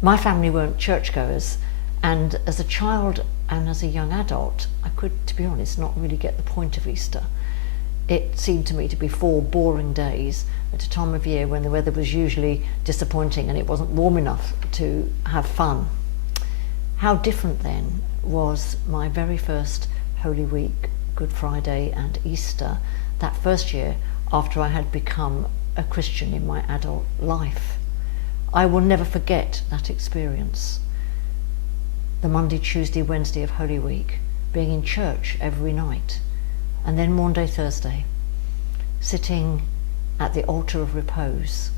My family weren't churchgoers, and as a child and as a young adult, I could, to be honest, not really get the point of Easter. It seemed to me to be 4 boring days at a time of year when the weather was usually disappointing and it wasn't warm enough to have fun. How different then was my very first Holy Week, Good Friday and Easter, that first year after I had become a Christian in my adult life. I will never forget that experience. The Monday, Tuesday, Wednesday of Holy Week, being in church every night, and then Maundy Thursday, sitting at the altar of repose,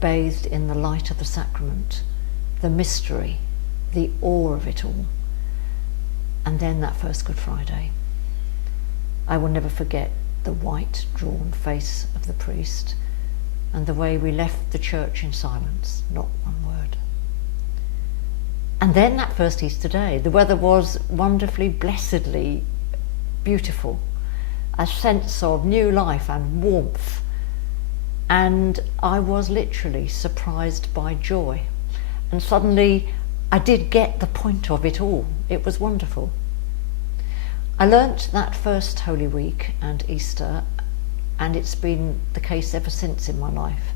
bathed in the light of the sacrament, the mystery, the awe of it all, and then that first Good Friday. I will never forget the white, drawn face of the priest and the way we left the church in silence, not one word. And then that first Easter day, the weather was wonderfully, blessedly beautiful, a sense of new life and warmth, and I was literally surprised by joy. And suddenly I did get the point of it all. It was wonderful. I learnt that first Holy Week and Easter, and it's been the case ever since in my life,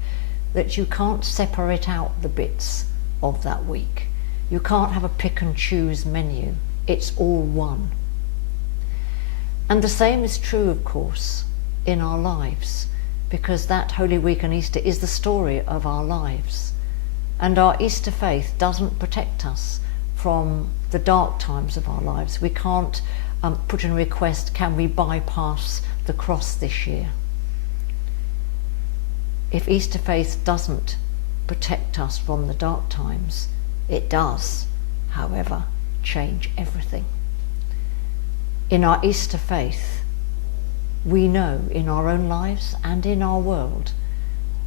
that you can't separate out the bits of that week. You can't have a pick and choose menu. It's all one. And the same is true, of course, in our lives, because that Holy Week and Easter is the story of our lives. And our Easter faith doesn't protect us from the dark times of our lives. We can't put in a request, can we bypass the cross this year? If Easter faith doesn't protect us from the dark times, it does, however, change everything. In our Easter faith, we know in our own lives and in our world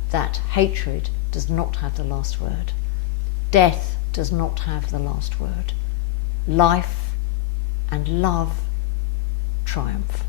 that hatred does not have the last word. Death does not have the last word. Life and love triumph.